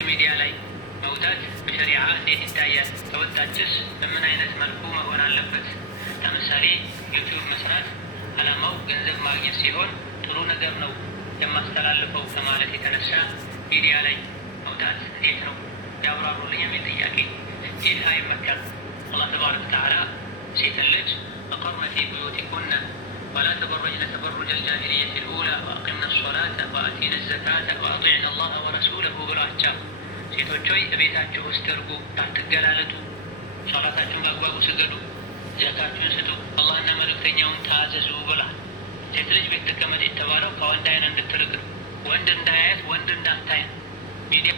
ሚዲያ ላይ መውጣት በሸሪዓ እንዴት ይታያል? ከወጣችስ በምን አይነት መልኩ መሆን አለበት? ለምሳሌ ዩቲዩብ መስራት አላማው ገንዘብ ማግኘት ሲሆን ጥሩ ነገር ነው የማስተላልፈው ከማለት የተነሳ ሚዲያ ላይ መውጣት እንዴት ነው ያብራሩልኝ የሚል ጥያቄ። ይህ አይመከርም። አላህ ተባረከ ወተዓላ ሴትን ልጅ ወቀርነ ፊ ቡዩቲኩነ ወላ ተበረጅነ ተበሩጀ አልጃሂሊየቲ ልኡላ ወአቂምነ ሰላተ ወአቲነ ዘካተ ወአጢዕነ አላህ ወረሱለሁ ብሏቸው ሴቶች ሆይ እቤታችሁ ውስጥ እርጉ፣ አትገላለጡ፣ ሶላታችሁን በአግባቡ ስገዱ፣ ዘካችሁን ስጡ፣ አላህና መልእክተኛውን ታዘዙ ብላ። ሴት ልጅ ቤት ተቀመጥ የተባለው ከወንድ አይን እንድትርቅ፣ ወንድ እንዳያየት፣ ወንድ እንዳታይ ሚዲያ።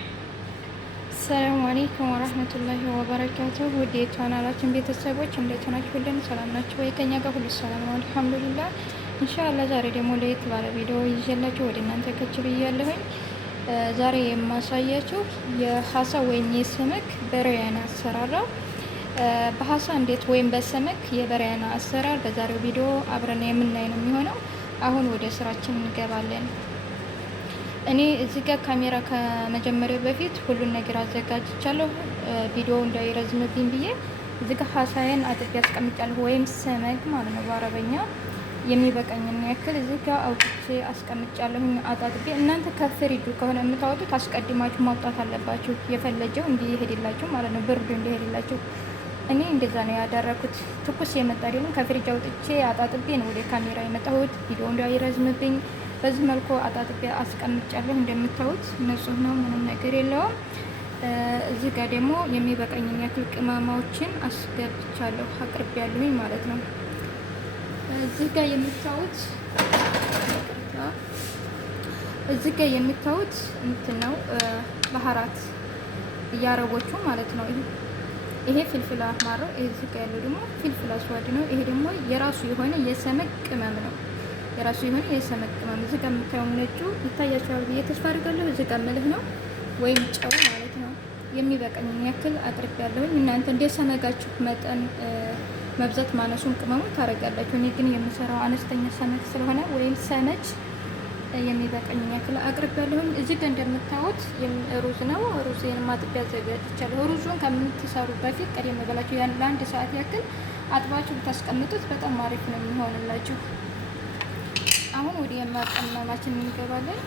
ሰላሙ አለይኩም ወራህመቱላሂ ወበረካቱ። ውድ የቻናላችን ቤተሰቦች እንዴት ናችሁ? ሁሉን ሰላም ናችሁ ወይ? ከኛ ጋር ሁሉ ሰላም ነው አልሐምዱሊላህ። ኢንሻአላህ ዛሬ ደግሞ ለየት ባለ ቪዲዮ ይዤላችሁ ወደ እናንተ ከች ብያለሁኝ። ዛሬ የማሳያችሁ የሀሳ ወይም የሰመክ በሪያና አሰራር ነው። በሀሳ እንዴት ወይም በሰመክ የበሪያና አሰራር በዛሬው ቪዲዮ አብረን የምናይ ነው የሚሆነው። አሁን ወደ ስራችን እንገባለን። እኔ እዚህ ጋር ካሜራ ከመጀመሪያ በፊት ሁሉን ነገር አዘጋጅቻለሁ። ቪዲዮ እንዳይረዝምብኝ ብዬ እዚህ ጋር ሀሳዬን አጥቤ አስቀምጫለሁ፣ ወይም ሰመክ ማለት ነው በአረበኛ። የሚበቃኝን ያክል እዚህ ጋር አውጥቼ አስቀምጫለሁ አጣጥቤ። እናንተ ከፍሪጁ ከሆነ የምታወጡት አስቀድማችሁ ማውጣት አለባችሁ፣ የፈለጀው እንዲሄድላችሁ ማለት ነው፣ ብርዱ እንዲሄድላችሁ። እኔ እንደዛ ነው ያደረኩት። ትኩስ የመጣ ደግሞ ከፍሪጅ አውጥቼ አጣጥቤ ነው ወደ ካሜራ የመጣሁት፣ ቪዲዮ እንዳይረዝምብኝ። በዚህ መልኩ አጣጥቤ አስቀምጫለሁ። እንደምታዩት ንጹህ ነው፣ ምንም ነገር የለውም። እዚህ ጋር ደግሞ የሚበቃኝን ያክል ቅመማዎችን አስገብቻለሁ፣ አቅርቤያለሁኝ ማለት ነው። እዚህ ጋር የምታዩት እንትን ነው ባህራት የአረቦቹ ማለት ነው። ይሄ ፍልፍል አህማር ነው። እዚህ ጋር ያለው ደግሞ ፍልፍል አስዋድ ነው። ይሄ ደግሞ የራሱ የሆነ የሰመክ ቅመም ነው። የራሱ የሆነ የሰመክ ቅመም። እዚህ ጋር የምታየው ነጩ ይታያችኋል ብዬ ተስፋ አድርጋለሁ። እዚህ ጋር መልህ ነው ወይም ጨው ማለት ነው። የሚበቃኝን ያክል አቅርቤያለሁኝ። እናንተ እንደ ሰመጋችሁ መጠን መብዛት ማነሱን ቅመሙ ታረጋላችሁ። እኔ ግን የምሰራው አነስተኛ ሰመክ ስለሆነ ወይም ሰመች የሚበቃኝ ያክል አቅርቤያለሁኝ። እዚህ ጋር እንደምታዩት ሩዝ ነው። ሩዝን ማጥቤ አዘጋጅቻለሁ። ሩዙን ከምትሰሩ በፊት ቀደም ብላችሁ ያን ለአንድ ሰዓት ያክል አጥባችሁ ብታስቀምጡት በጣም አሪፍ ነው የሚሆንላችሁ። አሁን ወደ ቅመማችን እንገባለን።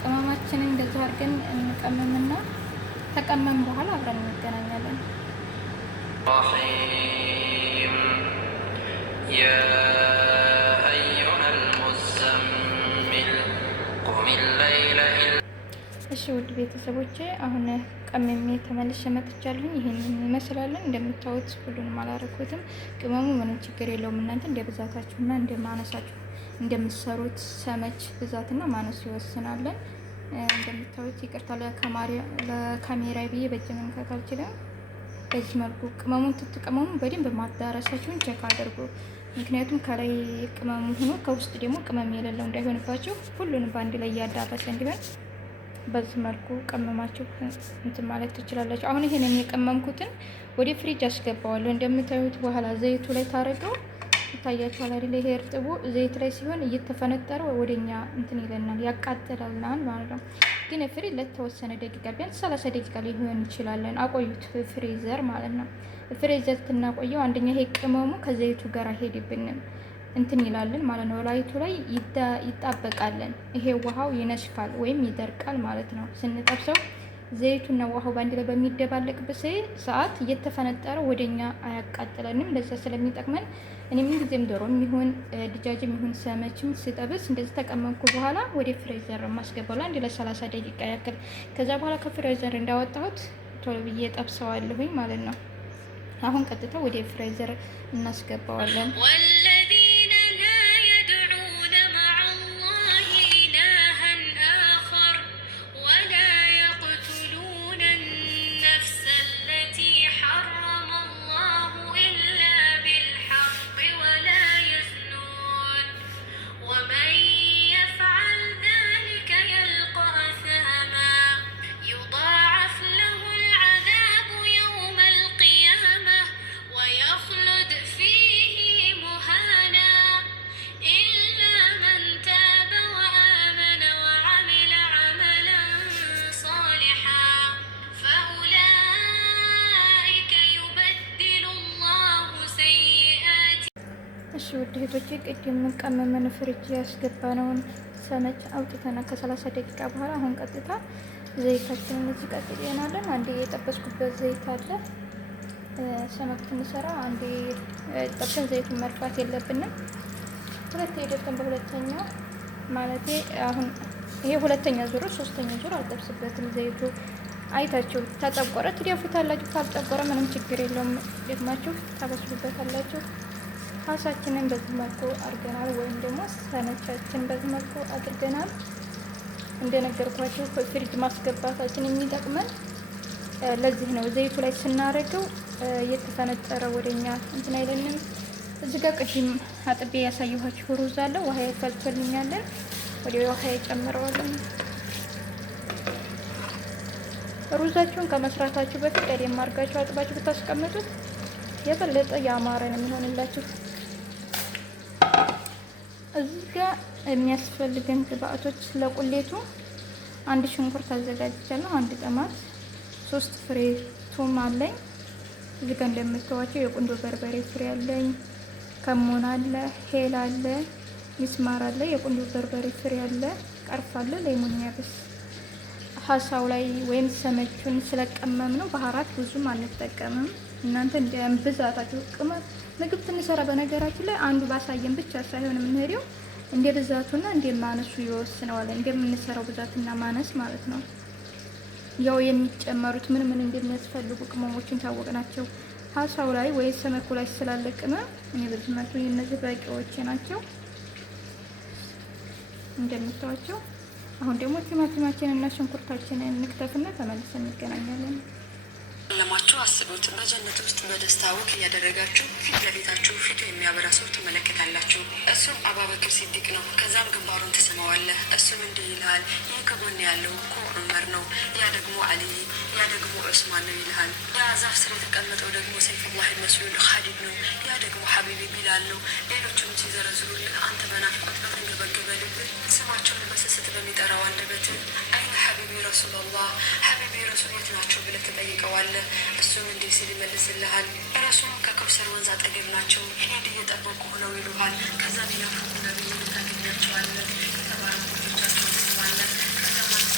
ቅመማችንን እንደዛ አድርገን እንቀመምና ተቀመም በኋላ አብረን እንገናኛለን። رحيم يا أيها المزمل قم الليل إلا እሺ ውድ ቤተሰቦቼ አሁን ቀመሜ ተመልሼ መጥቻለሁ። ይሄንን ይመስላል። እንደምታዩት ሁሉንም አላረኩትም። ቅመሙ ምንም ችግር የለውም። እናንተ እንደ ብዛታችሁና እንደ ማነሳችሁ እንደምትሰሩት ሰመች ብዛትና ማነስ ይወስናል። እንደምታዩት ይቅርታ ለካሜራ ብዬ በእጅ መንካት አልችልም። በዚህ መልኩ ቅመሙን ትጥቀመሙ በደንብ ማዳረሳችሁን ቼክ አድርጉ። ምክንያቱም ከላይ ቅመሙ ሆኖ ከውስጥ ደግሞ ቅመም የሌለው እንዳይሆንባችሁ ሁሉንም በአንድ ላይ እያዳረሰ እንዲሆን በዚህ መልኩ ቀመማችሁ እንትን ማለት ትችላላችሁ። አሁን ይሄንን የቀመምኩትን ወደ ፍሪጅ አስገባዋለሁ። እንደምታዩት በኋላ ዘይቱ ላይ ታረገው ይታያችኋል አይደል? ይሄ እርጥቡ ዘይት ላይ ሲሆን እየተፈነጠረ ወደኛ እንትን ይለናል፣ ያቃጥላልናል ማለት ነው። ግን ፍሪዝ ለተወሰነ ደቂቃ ቢያንስ 30 ደቂቃ ሊሆን ይችላል አቆዩት፣ ፍሪዘር ማለት ነው። ፍሪዘር ትናቆየው አንደኛ ይሄ ቅመሙ ከዘይቱ ጋር ሄድብንም እንትን ይላልን ማለት ነው። ላይቱ ላይ ይጣበቃልን። ይሄ ውሃው ይነሽፋል ወይም ይደርቃል ማለት ነው። ስንጠብሰው ዘይቱና ውሃው ባንድ ላይ በሚደባለቅበት ሰዓት እየተፈነጠረ ወደኛ አያቃጥለንም። ለዛ ስለሚጠቅመን እኔ ምን ጊዜም ዶሮም ይሁን ድጃጅም ይሁን ሰመችም ስጠብስ እንደዚህ ተቀመምኩ በኋላ ወደ ፍሬዘር ማስገባው አንድ ለ30 ደቂቃ ያክል። ከዛ በኋላ ከፍሬዘር እንዳወጣሁት ቶሎ ብዬ ጠብሰዋለሁኝ ማለት ነው። አሁን ቀጥታ ወደ ፍሬዘር እናስገባዋለን። فيه مهانا ውድ እህቶቼ ቅድም ቀመመን ፍሪጅ ያስገባነውን ሰመች አውጥተና ከ30 ደቂቃ በኋላ አሁን ቀጥታ ዘይታችንን እዚህ ቀጥለናለን። አንዴ የጠበስኩበት ዘይት አለ። ሰመክ ስንሰራ አንዴ ጠብሰን ዘይቱን መድፋት የለብንም። ሁለቴ ደፍተን በሁለተኛው ማለቴ አሁን ይሄ ሁለተኛ ዙር፣ ሶስተኛ ዙር አልጠብስበትም። ዘይቱ አይታችሁ ተጠቆረ ትደፉታላችሁ፣ ካልጠቆረ ምንም ችግር የለውም። ደግማችሁ ታበስሉበታላችሁ። ሀሳችንን በዚህ መልኩ አድርገናል፣ ወይም ደግሞ ሰመቻችን በዚህ መልኩ አድርገናል። እንደነገርኳችሁ ፍሪጅ ማስገባታችን የሚጠቅመን ለዚህ ነው። ዘይቱ ላይ ስናረገው የተፈነጠረ ወደኛ እንትን አይለንም። እዚህ ጋር ቅድም አጥቤ ያሳየኋችሁ ሩዝ አለ። ውሃ ያፈልፈልኛለን። ወደ ውሃ ጨምረዋለን። ሩዛችሁን ከመስራታችሁ በፊት ቀደም አድርጋችሁ አጥባችሁ ብታስቀምጡት የበለጠ ያማረ ነው የሚሆንላችሁ። እዚህ ጋር የሚያስፈልገን ግብአቶች ለቁሌቱ አንድ ሽንኩርት አዘጋጅቻለሁ፣ አንድ ጠማት፣ 3 ፍሬ ቱም አለኝ። እዚህ ጋር እንደምታዩዋቸው የቁንዶ በርበሬ ፍሬ አለኝ፣ ከሞን አለ፣ ሄል አለ፣ ሚስማር አለ፣ የቁንዶ በርበሬ ፍሬ አለ፣ ቀርፍ አለ፣ ሌሞን ያብስ። ሀሳው ላይ ወይም ሰመቹን ስለቀመም ነው ባህራት ብዙም አንጠቀምም። እናንተ እንደ ብዛታችሁ ቅመም ምግብ ስንሰራ በነገራችን ላይ አንዱ ባሳየን ብቻ ሳይሆን የምንሄደው እንደ ብዛቱና እንደ ማነሱ ይወስነዋል። እንደምንሰራው ብዛትና ማነስ ማለት ነው። ያው የሚጨመሩት ምን ምን እንደሚያስፈልጉ ቅመሞችን ታወቅናቸው ሀሳው ላይ ወይ ሰመኩ ላይ ስላለቅመ እኔ በዚህ መልኩ እነዚህ በቂዎች ናቸው እንደምታዋቸው። አሁን ደግሞ ቲማቲማችንን እና ሽንኩርታችንን እንክተፍና ተመልሰን እንገናኛለን። ለማችሁ አስቡት። በጀነት ውስጥ በደስታ ወክ እያደረጋችሁ ፊት ለፊታችሁ ፊቱ የሚያበራ ሰው ትመለከታላችሁ። እሱም አቡበክር ሲዲቅ ነው። ከዛም ግንባሩን ትስመዋለህ። እሱም እንዲህ ይልሃል፣ ይህ ከጎን ያለው እኮ ዑመር ነው፣ ያ ደግሞ አሊ፣ ያ ደግሞ ዑስማን ነው ይልሃል። ያ ዛፍ ስር የተቀመጠው ደግሞ ሰይፉላህ መስሉል ኻሊድ ነው፣ ያ ደግሞ ሐቢቢ ቢላል ነው። ሌሎቹም ሲዘረዝሩልህ አንተ በናፍቆት በተንገበገበ ልብህ ስማቸውን በስስት በሚጠራው አንደበት አይነ ሐቢቢ ረሱላላህ፣ ሐቢቢ ረሱል የት ናቸው ብለህ ትጠይቀዋለህ። እሱም እንዲህ ሲል ይመልስልሃል፣ እረሱም ከከውሰር ወንዝ አጠገብ ናቸው፣ ሂድ እየጠበቁ ነው ይሉሃል። ከዛ ሚናፍቁ ነቢይ ታገኛቸዋለህ። የተባረኩ ልጆቻቸው ትስማለህ። ከዛ ማለት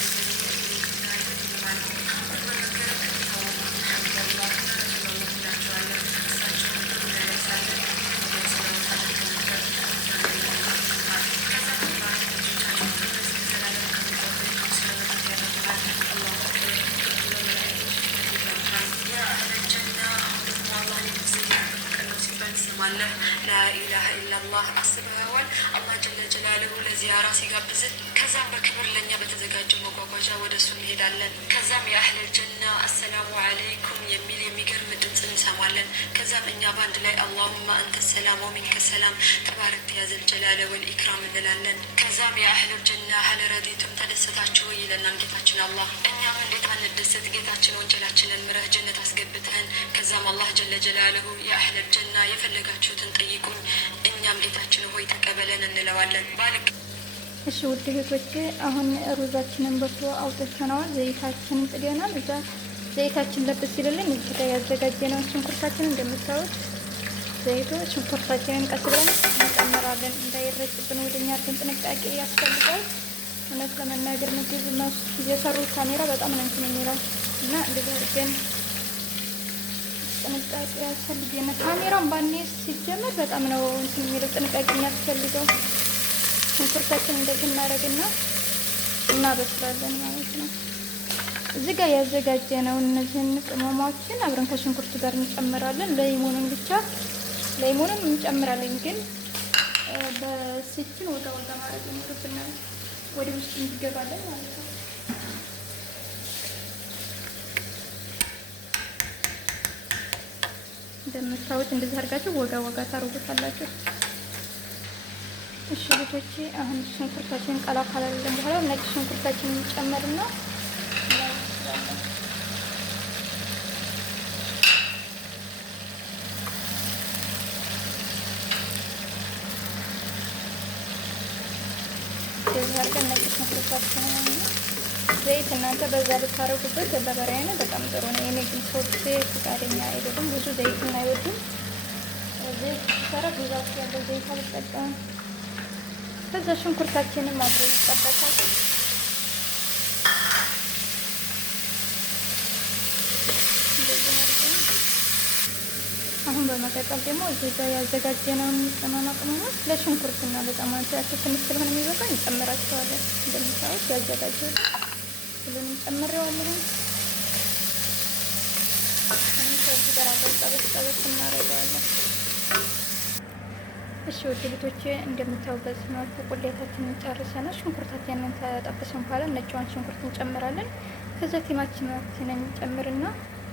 ላኢላሀ ኢላላህ አስበኸዋል። አላህ ጀለ ጀላሉሁ ለዚያራ ሲጋብዝን ከዛም በክብር ለእኛ በተዘጋጀው መጓጓዣ ወደ እሱ እንሄዳለን። ከዛም የአህለል ጀና አሰላሙ አለይኩም የሚል የሚገርም ድምፅ እንሰማለን። ከዛም እኛ በአንድ ላይ አላሁማ አንተ ሰላም ወሚንከ ሰላም ተባረክ ያ ዘል ጀላለ ወልኢክራም እንላለን። ከዛም የአህለል ጀና ሀል ረዲቱም ተደሰታችሁ ይለናል ጌታችን አላህ። እኛም እንዴት አንደሰት ጌታችን ወንጀላችንን ምረህ ጀነት አስገብተህን። ከዛም አላህ ጀለ ጀላሉሁ የአህለል ጀና የፈለጋችሁትን ጠይቁኝ እኛም ጌታችን ሆይ ተቀበለን እንለዋለን። ባልክ እሺ ውድ እህቶቼ አሁን ሩዛችንን በስሎ አውጥተናል። ዘይታችንን ጥደናል። እዛ ዘይታችን ለብስ ሲልልን እዚህ ጋር ያዘጋጀነውን ሽንኩርታችንን እንደምታዩት ዘይቱ ሽንኩርታችንን ቀስ ብለን እንጨምራለን። እንዳይረጭብን ወደኛ ግን ጥንቃቄ ያስፈልጋል። እውነት ለመናገር ምግብ የሰሩት ካሜራ በጣም ነው እንትን የሚለው እና እንደዚህ አድርገን ጥንቃቄ ያስፈልገናል። ካሜራውን ባኔ ሲጀመር በጣም ነው እንትን የሚለው ጥንቃቄ የሚያስፈልገው። ሽንኩርታችን እንደዚህ እናደርግና እናበስላለን ማለት ነው። እዚህ ጋር ያዘጋጀነውን እነዚህን ቅመሞችን አብረን ከሽንኩርቱ ጋር እንጨምራለን። ለይሙንን ብቻ ለይሙንን እንጨምራለን፣ ግን በስችን ወጋ ወጋ ማድረግ ይኖርብናል ወደ ውስጥ እንዲገባለን ማለት ነው። እንደምታዩት እንደዚህ አድርጋችሁ ወጋ ወጋ ታረጉታላችሁ። እሺ ልጆቼ አሁን ሽንኩርታችንን ቀላ ካላለን በኋላ ነጭ ሽንኩርታችንን እንጨምርና እንደዚህ አድርገን ነጭ ሽንኩርታችንን ዘይት እናንተ በዛ ብታረጉበት በበሬ አይነት በጣም ጥሩ ነው። የኔ ግን ሰዎች ፈቃደኛ አይደሉም፣ ብዙ ዘይት አይወዱም። ዘይት ሲሰራ ብዛት ያለው ዘይት አልጠቀምም። ከዛ ሽንኩርታችንም አብሮ ይጠበሳል። አሁን በመቀጠል ደግሞ እዚህ ጋር ያዘጋጀነውን ቅመማ ቅመሞች ለሽንኩርትና ለጠማቲያቸው ትንሽ ስለሆነ የሚበቃ እንጨምራቸዋለን። እንደምታዩት ያዘጋጀሁት ሁሉንም ጨምሬዋለሁ። ከዚህ ጋር አብረን ጠበስ እናደርገዋለን። እሺ ውድ ቤቶቼ እንደምታዩበት መልኩ ቁሌታችንን ጨርሰናል። ሽንኩርታችንን ከጠበስን በኋላ ነጭዋን ሽንኩርት እንጨምራለን። ከዛ ቲማቲማችንን ጨምርና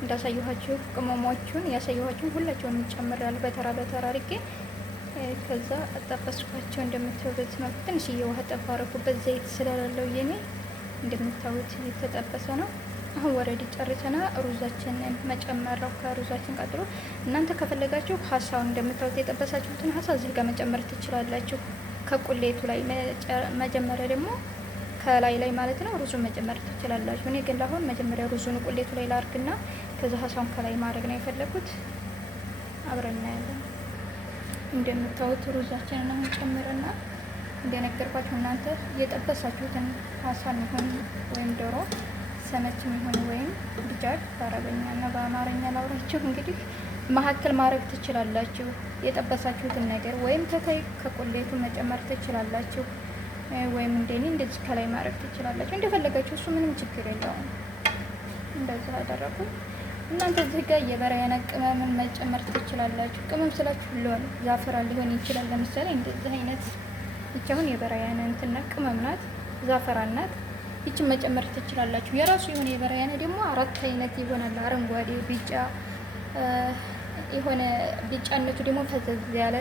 እንዳሳየኋችሁ ቅመሞቹን ያሳየኋችሁን ሁላቸውም እንጨምራለን በተራ በተራ አድርጌ። ከዛ አጣበስኳቸው። እንደምታዩበት መልኩ ትንሽዬ ውሃ ጠብ አደረኩበት ዘይት ስለሌለው የኔ እንደምታዩት የተጠበሰ ነው። አሁን ወረድ ጨርሰና ሩዛችንን መጨመር ነው። ከሩዛችን ቀጥሎ እናንተ ከፈለጋችሁ ሀሳውን እንደምታዩት የጠበሳችሁትን ሀሳ እዚህ ጋር መጨመር ትችላላችሁ። ከቁሌቱ ላይ መጀመሪያ ደግሞ ከላይ ላይ ማለት ነው ሩዙን መጨመር ትችላላችሁ። እኔ ግን አሁን መጀመሪያ ሩዙን ቁሌቱ ላይ ላርግና ከዛ ሀሳውን ከላይ ማድረግ ነው የፈለኩት። አብረን እናያለን። እንደምታዩት ሩዛችንን አሁን ጨምርና እንደነገርኳችሁ እናንተ የጠበሳችሁትን ሀሳ ይሁን ወይም ዶሮ ሰመችም ይሁን ወይም ድጃጅ በአረበኛ እና በአማርኛ ላውራችሁ እንግዲህ መሀከል ማድረግ ትችላላችሁ። የጠበሳችሁትን ነገር ወይም ከቁሌቱ መጨመር ትችላላችሁ፣ ወይም እንደኔ እንደዚህ ከላይ ማድረግ ትችላላችሁ። እንደፈለጋችሁ እሱ ምንም ችግር የለውም። እንደዚህ አደረኩ። እናንተ እዚህ ጋር የበራያና ቅመምን መጨመር ትችላላችሁ። ቅመም ስላችሁ ሎን ዛፈራ ሊሆን ይችላል። ለምሳሌ እንደዚህ አይነት ይቺ አሁን የበራያና እንትና ቅመም ናት፣ ዛፈራን ናት። ይችን መጨመር ትችላላችሁ። የራሱ የሆነ የበራያና ደግሞ 4 አይነት ይሆናል። አረንጓዴ፣ ቢጫ የሆነ ቢጫነቱ ደግሞ ፈዘዝ ያለ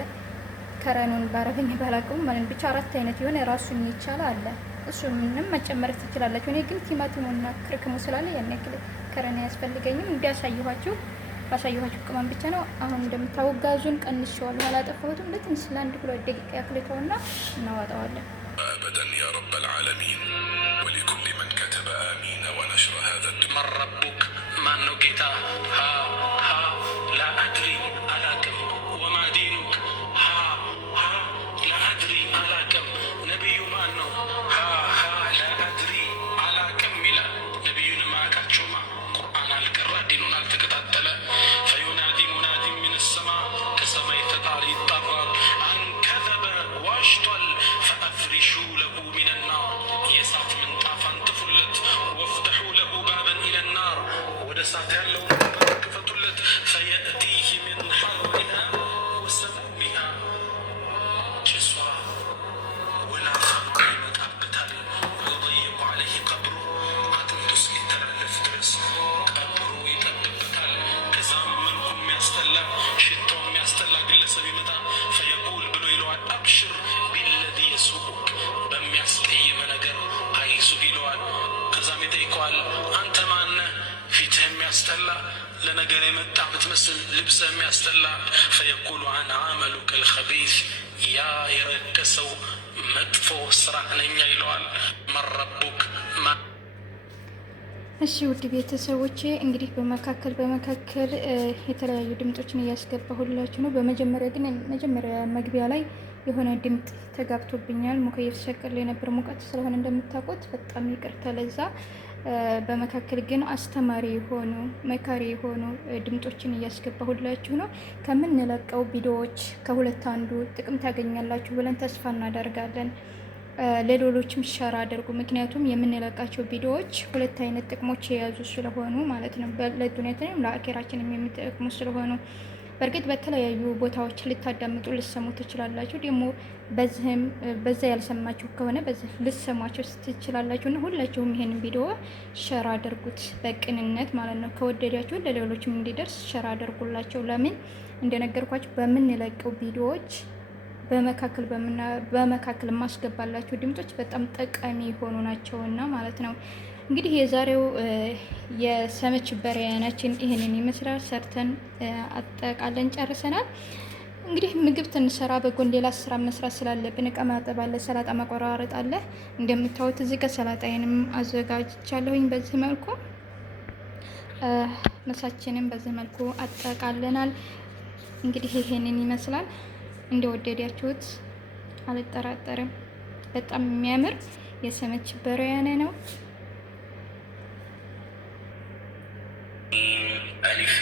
ከረኑን ባረበኝ ባላቀሙ ማለት ብቻ 4 አይነት የሆነ ራሱን የቻለ አለ። እሱ ምንም መጨመር ትችላላችሁ። እኔ ግን ቲማቲሙና ክርክሙ ስላለ ያን ያክል ከረን አያስፈልገኝም። እንዲያሳየኋችሁ ባሳየኋችሁ ቅመም ብቻ ነው። አሁን እንደምታውቁ ጋዙን ቀንሼዋለሁ፣ አላጠፋሁትም። ለትንሽ ለ1-2 ደቂቃ ያክልተውና እናዋጣዋለን። አበደን ያ ረበል ዓለሚን ወሊኩል መን ከተበ አሚን ወነሽረ ሃዛ መን ረቡክ ማን ነው ጌታ? ላ አድሪ አላቅም። ወማ ዲኑክ ላ አድሪ አላቅም። ነቢዩ ማን ነው? ላ አድሪ አላቅም ይላል። ነቢዩን ማቃቸውማ ቁርአን አልቀራ ዲኑን አልተከታተለ ፈዩናዲ ሙናዲ ሚን ሰማ ከሰማይ ተጣሪ ይጠራል። አንከዘበ ዋሽቷል ፈአፍሪሹ ለሁ ሚን ናር የእሳት ምንጣፍ አንጥፉለት። ወፍተሑ ለሁ ባበን ኢለ ናር ወደ እሳት ያለውን በር ክፈቱለት። ፈየእቲህ ሚን ሐሪሃ ወሰሙሚሃ ጭሷ ወላፈኗ ይመጣበታል። ወየضይቁ ዐለይህ ቀብሩ አጥንቱ እስኪተላለፍ ድረስ ቀብሩ ይጠብበታል። ከዛም መልኩ የሚያስጠላ ሽታው የሚያስጠላ ግለሰብ ይመጣ። ፈየቁል ብሎ ይለዋል አብሽር ቢለዚ የሱኡክ በሚያስቀይም ነገር አይሱህ ይለዋል። ከዛም ይጠይቀዋል አንተ ማነህ? ፊትህ የሚያስጠላ ለነገር የመጣ ብትመስል ልብሰ የሚያስጠላ። ፈየቁሉ አነ አመሉከ ልኸቢስ ያ የረከሰው መጥፎ ስራ ነኛ ይለዋል። መን ረቡክ እሺ ውድ ቤተሰቦቼ እንግዲህ በመካከል የተለያዩ ድምጦችን እያስገባሁላችሁ ነው። በመጀመሪያ ግን መግቢያ ላይ የሆነ ድምጥ ተጋብቶብኛል። ሙከየፍ ሸቀል የነበር ሙቀት ስለሆነ እንደምታውቁት በጣም ይቅርታ ለዛ። በመካከል ግን አስተማሪ የሆኑ መካሪ የሆኑ ድምጦችን እያስገባሁላችሁ ነው። ከምንለቀው ቪዲዮዎች ከሁለት አንዱ ጥቅም ታገኛላችሁ ብለን ተስፋ እናደርጋለን። ለሌሎችም ሸር አድርጉ። ምክንያቱም የምንለቃቸው ቪዲዮዎች 2 አይነት ጥቅሞች የያዙ ስለሆኑ ማለት ነው። ለዱንያችንም ለአኼራችንም የሚጠቅሙ ስለሆኑ በእርግጥ በተለያዩ ቦታዎች ልታዳምጡ ልሰሙ ትችላላችሁ። ደግሞ በዛ ያልሰማችሁ ከሆነ በዚህ ልሰሟቸው ትችላላችሁ። እና ሁላችሁም ይሄንን ቪዲዮ ሸር አድርጉት በቅንነት ማለት ነው። ከወደዳችሁ ለሌሎችም እንዲደርስ ሸር አድርጉላቸው። ለምን እንደነገርኳችሁ በምንለቀው ቪዲዮዎች በመካከል ማስገባላችሁ ድምጾች በጣም ጠቃሚ የሆኑ ናቸውና ማለት ነው። እንግዲህ የዛሬው የሰመች በሪያናችን ይህንን ይመስላል። ሰርተን አጠቃለን ጨርሰናል። እንግዲህ ምግብ ትንሰራ በጎን ሌላ ስራ መስራት ስላለብን እቃ ማጠብ አለ፣ ሰላጣ መቆራረጥ አለ። እንደምታዩት እዚህ ጋር ሰላጣዬንም አዘጋጅቻለሁኝ። በዚህ መልኩ ምሳችንን በዚህ መልኩ አጠቃለናል። እንግዲህ ይሄንን ይመስላል። እንደወደዳችሁት አልጠራጠርም። በጣም የሚያምር የሰመች በረያነ ነው። አሊፍ